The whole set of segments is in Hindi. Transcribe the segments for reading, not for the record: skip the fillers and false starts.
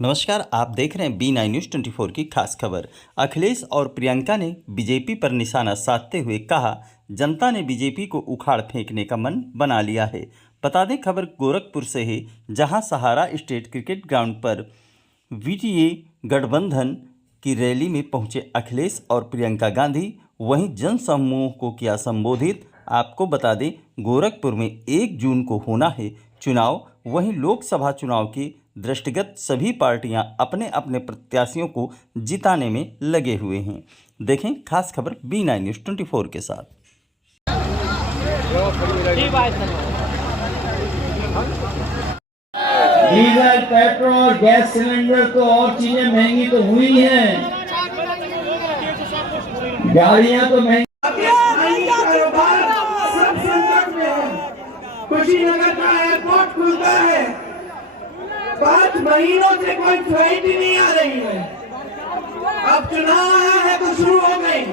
नमस्कार, आप देख रहे हैं B9 न्यूज़ 24 की खास खबर। अखिलेश और प्रियंका ने बीजेपी पर निशाना साधते हुए कहा, जनता ने बीजेपी को उखाड़ फेंकने का मन बना लिया है। बता दें, खबर गोरखपुर से है, जहां सहारा स्टेट क्रिकेट ग्राउंड पर VTA गठबंधन की रैली में पहुंचे अखिलेश और प्रियंका गांधी वहीं जनसमूह को किया संबोधित। आपको बता दें, गोरखपुर में 1 जून को होना है चुनाव। वहीं लोकसभा चुनाव के दृष्टिगत सभी पार्टियां अपने अपने प्रत्याशियों को जिताने में लगे हुए हैं। देखें खास खबर B9 न्यूज़ 24 के साथ। डीजल, पेट्रोल, गैस सिलेंडर तो और चीजें महंगी तो हुई हैं, गाड़ियां तो महंगी। सब संकट में है। कुशीनगर का एयरपोर्ट खुलता है, 5 महीनों से कोई फ्लाइट ही नहीं आ रही है। अब चुनाव आया है तो शुरू हो गई,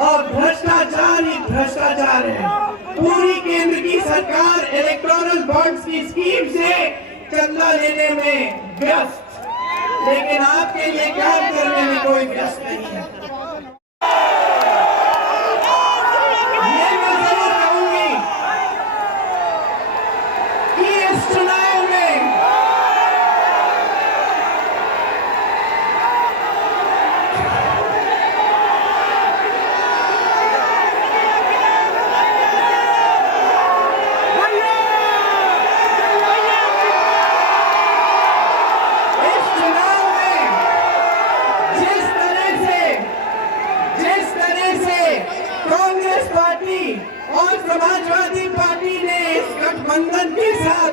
और भ्रष्टाचार ही भ्रष्टाचार है। पूरी केंद्र की सरकार इलेक्टोरल बॉन्ड्स की स्कीम से चंदा लेने में व्यस्त, लेकिन आपके लिए काम करने में कोई व्यस्त नहीं है। ये मैं जरूर कहूंगी कि इस चुनाव में कांग्रेस पार्टी और समाजवादी पार्टी ने इस गठबंधन के साथ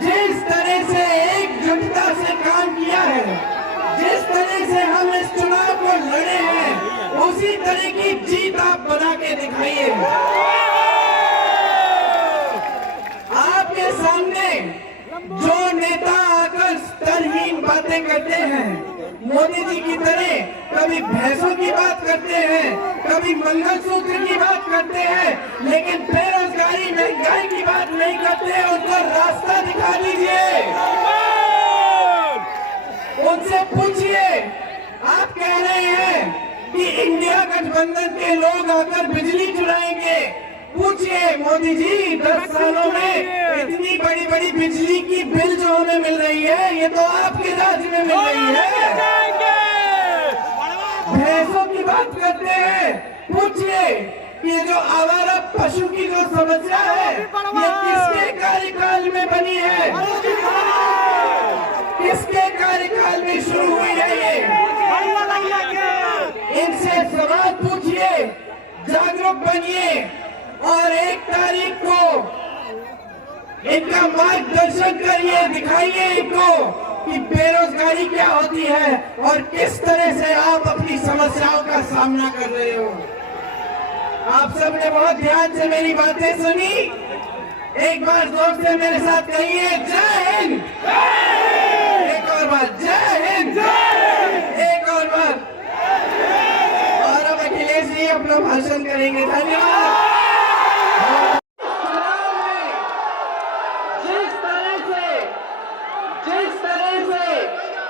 जिस तरह से एकजुटता से काम किया है, जिस तरह से हम इस चुनाव को लड़े हैं, उसी तरह की जीत आप बना के दिखाइए। आपके सामने जो नेता आकर स्तरहीन बातें करते हैं, मोदी जी की तरह कभी भैंसों की बात करते हैं, कभी मंगलसूत्र की बात करते हैं, लेकिन बेरोजगारी महंगाई की बात नहीं करते। उनको रास्ता दिखा दीजिए, उनसे पूछिए। आप कह रहे हैं कि इंडिया गठबंधन के लोग आकर बिजली चुराएंगे। पूछिए मोदी जी, 10 सालों में इतनी बड़ी बड़ी बिजली की बिल जो हमें मिल रही है, ये तो आपके राज्य में मिल रही है। भैंसों की बात करते हैं। पूछिए कि जो आवारा पशु की जो समस्या है, ये किसके कार्यकाल में बनी है, किसके कार्यकाल में शुरू हुई है ये? इनसे सवाल पूछिए, जागरूक बनिए, और 1 तारीख को इनका मार्गदर्शन करिए, दिखाइए इनको कि बेरोजगारी क्या होती है और किस तरह से आप अपनी समस्याओं का सामना कर रहे हो। आप सबने बहुत ध्यान से मेरी बातें सुनी। एक बार जोर से मेरे साथ कहिए, जय हिंद। एक और बार, जय हिंद। एक और बार। और अब अखिलेश जी अपना भाषण करेंगे। धन्यवाद।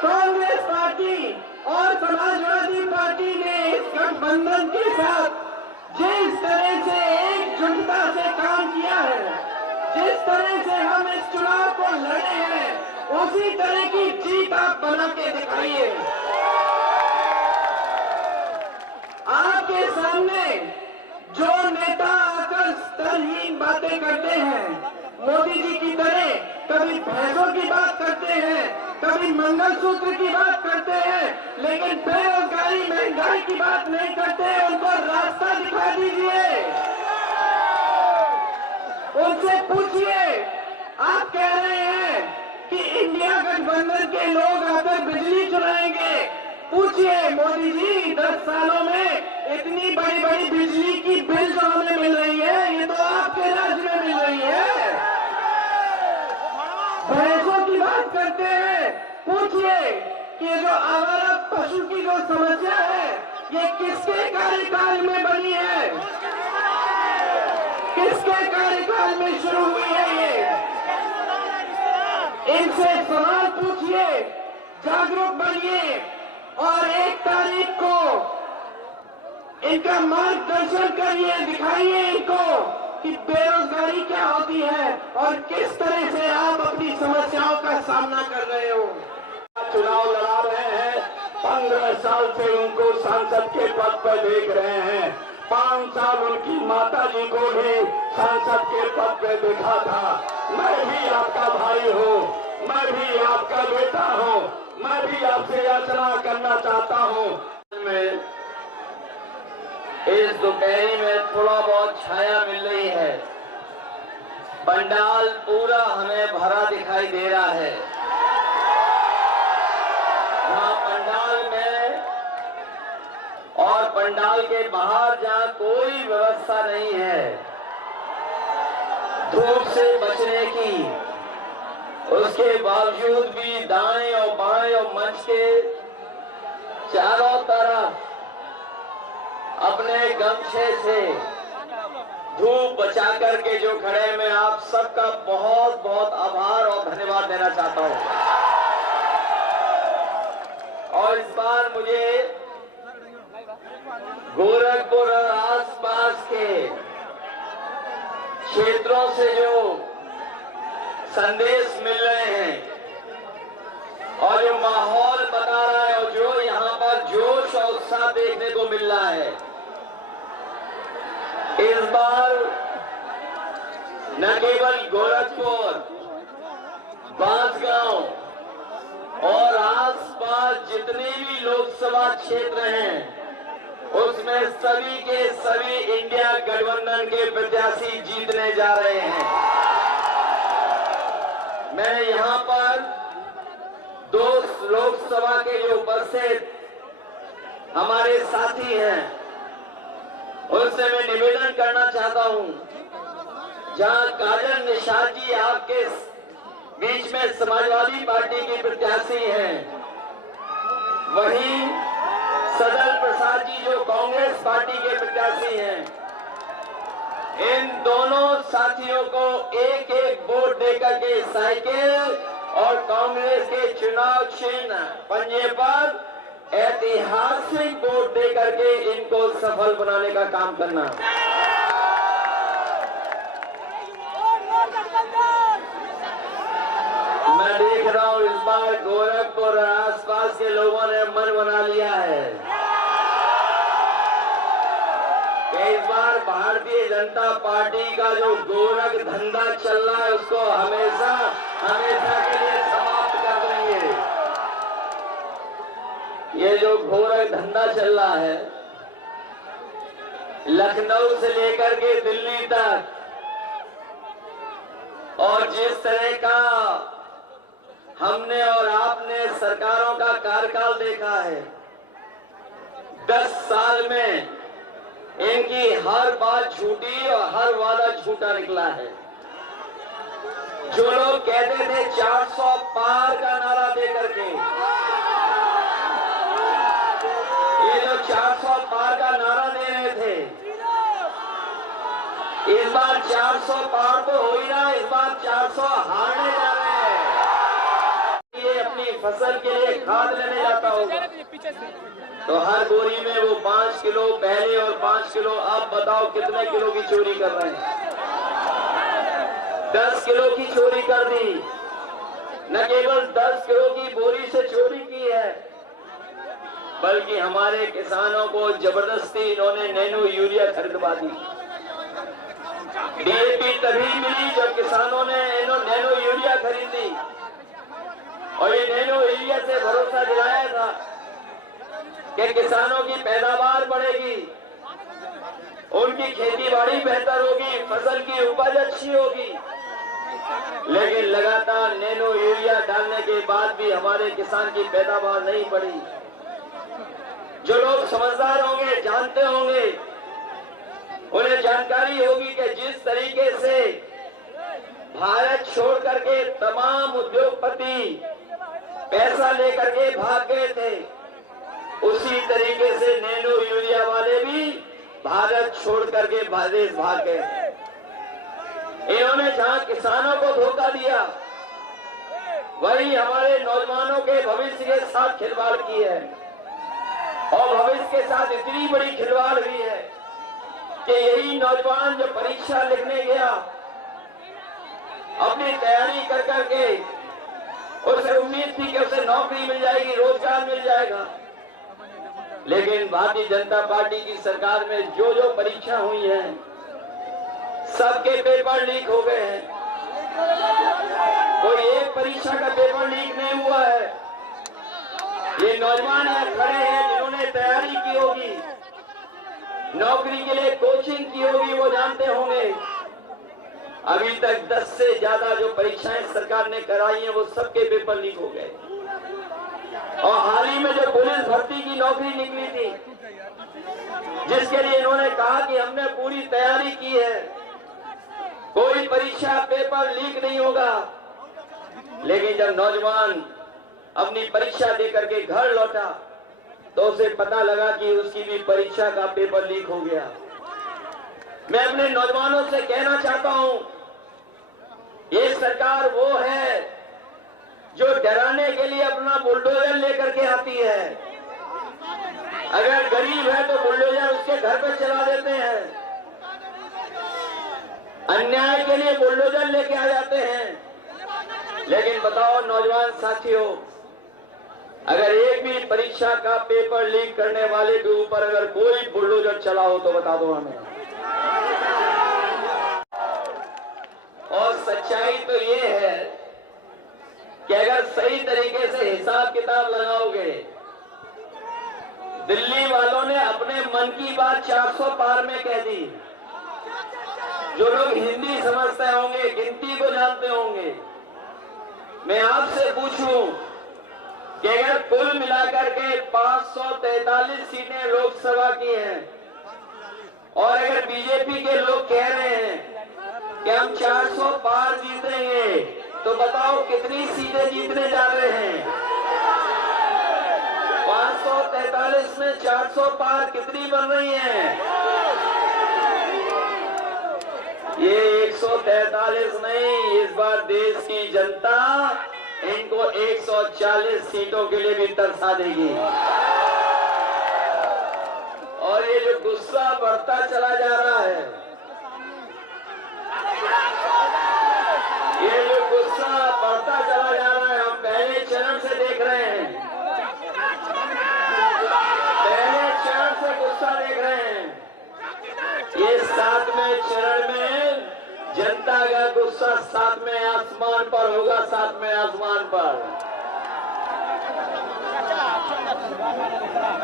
कांग्रेस पार्टी और समाजवादी पार्टी ने इस गठबंधन के साथ जिस तरह से एकजुटता से काम किया है, जिस तरह से हम इस चुनाव को लड़े हैं, उसी तरह की जीत आप बना के दिखाइए। आपके सामने जो नेता आकर स्तरहीन बातें करते हैं, मोदी जी की तरह कभी भैंसों की बात करते हैं, कभी मंगलसूत्र की बात करते हैं, लेकिन बेरोजगारी महंगाई की बात नहीं करते। उनको रास्ता दिखा दीजिए, उनसे पूछिए। आप कह रहे हैं कि इंडिया गठबंधन के लोग आकर बिजली चुराएंगे। पूछिए मोदी जी, 10 सालों में इतनी बड़ी बड़ी बिजली की बिल जो हमें मिल रही है, ये तो आपके राज्य में मिल रही है। भैंसों की बात करते हैं। पूछिए कि जो आवारा पशु की जो समस्या है, ये किसके कार्यकाल में बनी है, किसके कार्यकाल में शुरू हुई है ये? इनसे सवाल पूछिए जागरूक बनिए और 1 तारीख को इनका मार्गदर्शन करिए, दिखाइए इनको कि बेरोजगारी क्या होती है और किस तरह से आप अपनी समस्याओं का सामना कर रहे हो। चुनाव लड़ा रहे हैं, 15 साल से उनको सांसद के पद पर देख रहे हैं। 5 साल उनकी माता जी को भी सांसद के पद पर देखा था। मैं भी आपका भाई हूँ, मैं भी आपका बेटा हूँ, मैं भी आपसे याचना करना चाहता हूँ। इस दोपहरी में थोड़ा बहुत छाया मिल रही है। पंडाल पूरा हमें भरा दिखाई दे रहा है। यहाँ पंडाल में और पंडाल के बाहर जहाँ कोई व्यवस्था नहीं है धूप से बचने की, उसके बावजूद भी दाएं और बाएं और मंच के चारों तरफ अपने गमछे से धूप बचा करके जो खड़े, मैं आप सबका बहुत बहुत आभार और धन्यवाद देना चाहता हूं। और इस बार मुझे गोरखपुर और आसपास के क्षेत्रों से जो संदेश मिल रहे हैं और जो माहौल बता रहा है और जो यहाँ पर जोश और उत्साह देखने को मिल रहा है, इस बार न केवल गोरखपुर, बांसगांव और आसपास जितने भी लोकसभा क्षेत्र हैं उसमें सभी के सभी इंडिया गठबंधन के प्रत्याशी जीतने जा रहे हैं। मैं यहाँ पर 2 लोकसभा के जो उपस्थित हमारे साथी हैं उनसे मैं निवेदन करना चाहता हूं, जहां काजल निषाद जी आपके बीच में समाजवादी पार्टी की प्रत्याशी हैं, वहीं सदल प्रसाद जी जो कांग्रेस पार्टी के प्रत्याशी हैं, इन दोनों साथियों को एक एक वोट देकर के साइकिल और कांग्रेस के चुनाव चिन्ह पंजे पर ऐतिहासिक वोट देकर के इनको सफल बनाने का काम करना। मैं देख रहा हूं इस बार गोरखपुर और आसपास के लोगों ने मन बना लिया है कि इस बार भारतीय जनता पार्टी का जो गोरख धंधा चल रहा है उसको हमेशा हमेशा के लिए समाप्त कर देंगे। ये जो गोरख धंधा चल रहा है लखनऊ से लेकर के दिल्ली तक, और जिस तरह का हमने और आपने सरकारों का कार्यकाल देखा है, 10 साल में इनकी हर बात झूठी और हर वादा झूठा निकला है। जो लोग कहते थे 400 पार का नारा देकर के, ये जो 400 पार का नारा दे रहे थे, इस बार 400 पार तो हो ही रहा, इस बार 400 हारने जा रहे हैं। ये अपनी फसल के लिए खाद लेने जाता होगा तो हर बोरी में वो 5 किलो पहले और 5 किलो अब, बताओ कितने किलो की चोरी कर रहे हैं। 10 किलो की चोरी कर दी। न केवल 10 किलो की बोरी से चोरी की है, बल्कि हमारे किसानों को जबरदस्ती इन्होंने नैनो यूरिया खरीदवा दी। डीएपी तभी मिली जब किसानों ने नैनो यूरिया खरीदी और ये नैनो यूरिया से भरोसा दिलाया था कि किसानों की पैदावार बढ़ेगी, उनकी खेती बाड़ी बेहतर होगी, फसल की उपज अच्छी होगी। लेकिन लगातार नैनो यूरिया डालने के बाद भी हमारे किसान की पैदावार नहीं बढ़ी। जो लोग समझदार होंगे, जानते होंगे, उन्हें जानकारी होगी कि जिस तरीके से भारत छोड़ करके तमाम उद्योगपति पैसा लेकर के भाग गए थे, उसी तरीके से नैनो यूरिया वाले भी भारत छोड़ करके देश भाग गए। इन्होंने जहां किसानों को धोखा दिया, वही हमारे नौजवानों के भविष्य के साथ खिलवाड़ की है और भविष्य के साथ इतनी बड़ी खिलवाड़ हुई है कि यही नौजवान जो परीक्षा लिखने गया अपनी तैयारी कर करके उसे उम्मीद थी कि उसे नौकरी मिल जाएगी, रोजगार मिल जाएगा, लेकिन भारतीय जनता पार्टी की सरकार में जो जो परीक्षा हुई है सबके पेपर लीक हो गए हैं। कोई एक परीक्षा का पेपर लीक नहीं हुआ है। ये नौजवान यहाँ खड़े हैं जिन्होंने तैयारी की होगी, नौकरी के लिए कोचिंग की होगी, वो जानते होंगे अभी तक 10 से ज्यादा जो परीक्षाएं सरकार ने कराई हैं वो सबके पेपर लीक हो गए। और हाल ही में जो पुलिस भर्ती की नौकरी निकली थी जिसके लिए इन्होंने कहा कि हमने पूरी तैयारी की है, कोई परीक्षा पेपर लीक नहीं होगा, लेकिन जब नौजवान अपनी परीक्षा देकर के घर लौटा तो उसे पता लगा कि उसकी भी परीक्षा का पेपर लीक हो गया। मैं अपने नौजवानों से कहना चाहता हूं, ये सरकार वो है जो डराने के लिए अपना बुलडोजर लेकर के आती है। अगर गरीब है तो बुलडोजर उसके घर पे चला देते हैं, अन्याय के लिए बुलडोजर लेके आ जाते हैं। लेकिन बताओ नौजवान साथियों, अगर एक भी परीक्षा का पेपर लीक करने वाले के ऊपर अगर कोई बुलडोजर चला हो तो बता दो हमें। और सच्चाई तो ये है कि अगर सही तरीके से हिसाब किताब लगाओगे, दिल्ली वालों ने अपने मन की बात 400 पार में कह दी। जो लोग हिंदी समझते होंगे, गिनती को जानते होंगे, मैं आपसे पूछूं कि अगर कुल मिलाकर के 543 सीटें लोकसभा की हैं और अगर बीजेपी के लोग कह रहे हैं कि हम 400 पार जीतेंगे, तो बताओ कितनी सीटें जीतने जा रहे हैं? 543 में 400 पार कितनी बन रही हैं? ये 143 नहीं, इस बार देश की जनता इनको 140 सीटों के लिए भी तरसा देगी। और ये जो गुस्सा बढ़ता चला जा रहा है, ये जो गुस्सा बढ़ता चला जा रहा है, हम पहले चरण से देख रहे हैं, पहले चरण से गुस्सा देख रहे हैं। ये 7वें चरण में जनता का गुस्सा 7वें आसमान पर होगा, 7वें आसमान पर।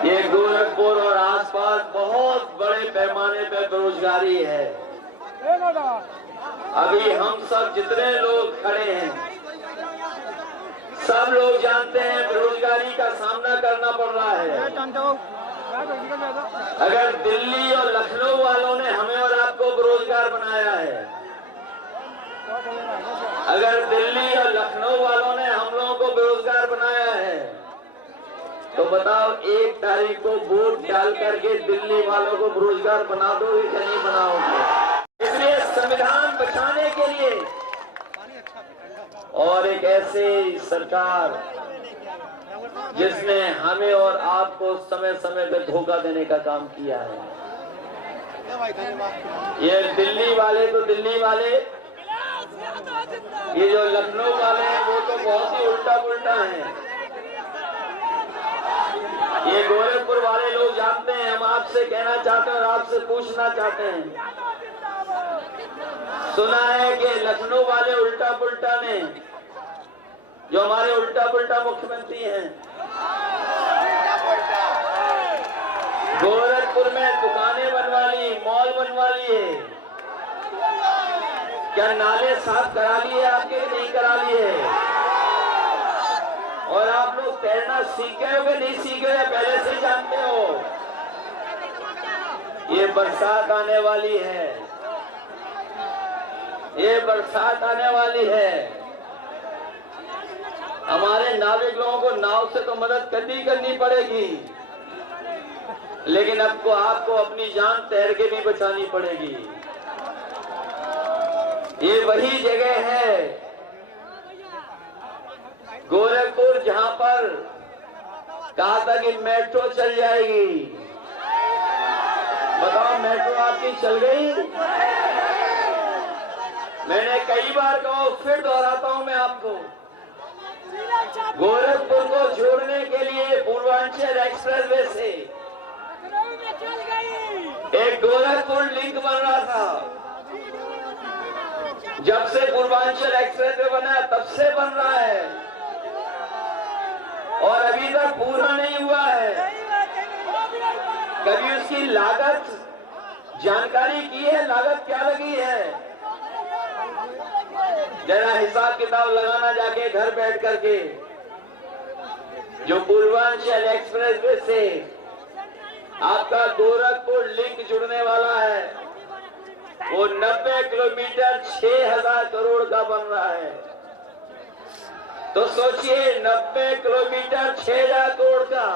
ये गोरखपुर और आसपास बहुत बड़े पैमाने पर बेरोजगारी है। अभी हम सब जितने लोग खड़े हैं, सब लोग जानते हैं बेरोजगारी का सामना करना पड़ रहा है। अगर दिल्ली और लखनऊ वालों ने हमें और आपको बेरोजगार बनाया है, अगर दिल्ली और लखनऊ वालों ने हम लोगों को बेरोजगार बनाया है, तो बताओ 1 तारीख को वोट डाल करके दिल्ली वालों को बेरोजगार बना दोगे कि नहीं बनाओगे? इसलिए संविधान बचाने के लिए और एक ऐसी सरकार जिसने हमें और आपको समय समय पर धोखा देने का काम किया है, ये दिल्ली वाले तो दिल्ली वाले, ये जो लखनऊ वाले हैं वो तो बहुत ही उल्टा पुल्टा हैं। ये गोरखपुर वाले लोग जानते हैं। हम आपसे कहना चाहते हैं और आपसे पूछना चाहते हैं, सुना है कि लखनऊ वाले उल्टा पुल्टा ने, जो हमारे उल्टा पुल्टा मुख्यमंत्री हैं, गोरखपुर में दुकानें बनवा ली, मॉल बनवा लिए। क्या नाले साफ करा लिए आपके, नहीं करा लिए? और आप लोग तैरना सीखे हो कि नहीं सीखे हो, पहले से जानते हो? ये बरसात आने वाली है, ये बरसात आने वाली है। हमारे नाविक लोगों को नाव से तो मदद करनी पड़ेगी, लेकिन आपको अपनी जान तैर के भी बचानी पड़ेगी। ये वही जगह है गोरखपुर जहां पर कहा था कि मेट्रो चल जाएगी, बताओ मेट्रो आपकी चल गई? मैंने कई बार कहा, फिर दोहराता हूं मैं आपको, गोरखपुर को जोड़ने के लिए पूर्वांचल एक्सप्रेसवे से एक गोरखपुर लिंक बन रहा था। जब से पूर्वांचल एक्सप्रेसवे बना तब से बन रहा है और अभी तक पूरा नहीं हुआ है। कभी उसकी लागत जानकारी की है? लागत क्या लगी है? जरा हिसाब किताब लगाना जाके घर बैठ करके। जो पूर्वांचल एक्सप्रेसवे से आपका गोरखपुर लिंक जुड़ने वाला है वो 90 किलोमीटर 6000 करोड़ का बन रहा है। तो सोचिए 90 किलोमीटर 6000 करोड़ का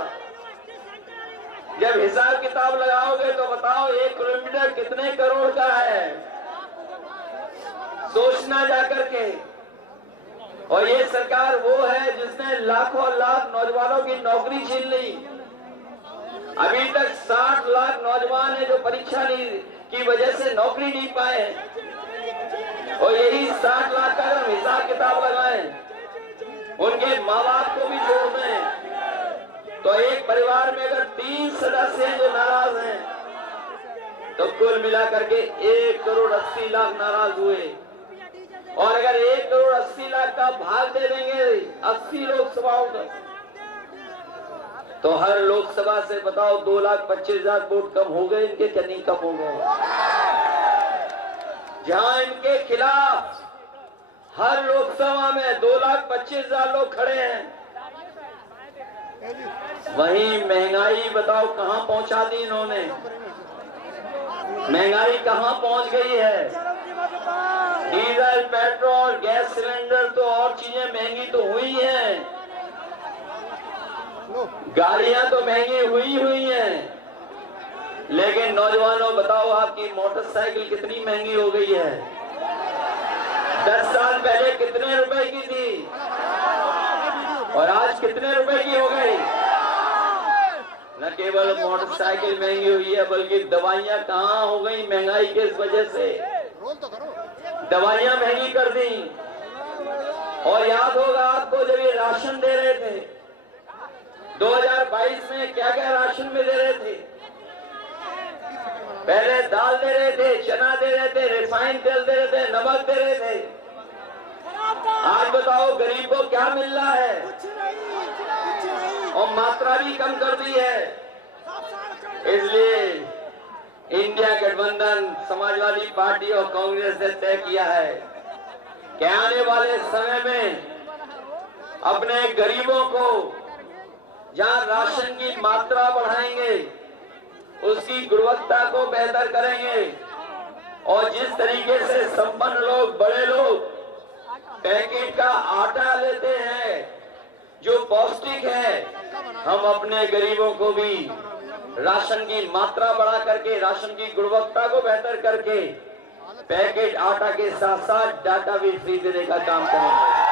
जब हिसाब किताब लगाओगे तो बताओ 1 किलोमीटर कितने करोड़ का है? सोचना जाकर के। और ये सरकार वो है जिसने लाखों लाख नौजवानों की नौकरी छीन ली। अभी तक 60 लाख नौजवान है जो परीक्षा की वजह से नौकरी नहीं पाए, और यही 60 लाख का अगर हिसाब किताब लगाएं, उनके माँ बाप को भी जोड़ दें, तो एक परिवार में अगर 3 सदस्य हैं जो नाराज हैं, तो कुल मिलाकर के 1 करोड़ 80 लाख नाराज हुए। और अगर 1 करोड़ 80 लाख का भाग दे देंगे 80 लोकसभाओं का, तो हर लोकसभा से बताओ 2,25,000 वोट कम हो गए इनके, क्या नहीं कम हो गए? जहां इनके खिलाफ हर लोकसभा में 2,25,000 लोग खड़े हैं, वहीं महंगाई बताओ कहां पहुंचा दी इन्होंने? महंगाई कहां पहुंच गई है? डीजल, पेट्रोल, गैस सिलेंडर तो और चीजें महंगी तो हुई हैं, गाड़ियां तो महंगी हुई हैं, लेकिन नौजवानों बताओ आपकी मोटरसाइकिल कितनी महंगी हो गई है? 10 साल पहले कितने रुपए की थी और आज कितने रुपए की हो गई? न केवल मोटरसाइकिल महंगी हुई है बल्कि दवाइयां कहां हो गई महंगाई के इस वजह से? दवाइयां महंगी कर दी। और याद होगा आपको जब ये राशन दे रहे थे 2022 में, क्या क्या राशन में दे रहे थे? पहले दाल दे रहे थे, चना दे रहे थे, रिफाइंड तेल दे रहे थे, नमक दे रहे थे। आज बताओ गरीब को क्या मिल रहा है? और मात्रा भी कम कर दी है। इसलिए इंडिया गठबंधन समाजवादी पार्टी और कांग्रेस ने तय किया है कि आने वाले समय में अपने गरीबों को जहां राशन की मात्रा बढ़ाएंगे, उसकी गुणवत्ता को बेहतर करेंगे, और जिस तरीके से संपन्न लोग, बड़े लोग पैकेट का आटा लेते हैं जो पौष्टिक है, हम अपने गरीबों को भी राशन की मात्रा बढ़ा करके, राशन की गुणवत्ता को बेहतर करके पैकेट आटा के साथ साथ डाटा भी फ्री देने का काम करेंगे।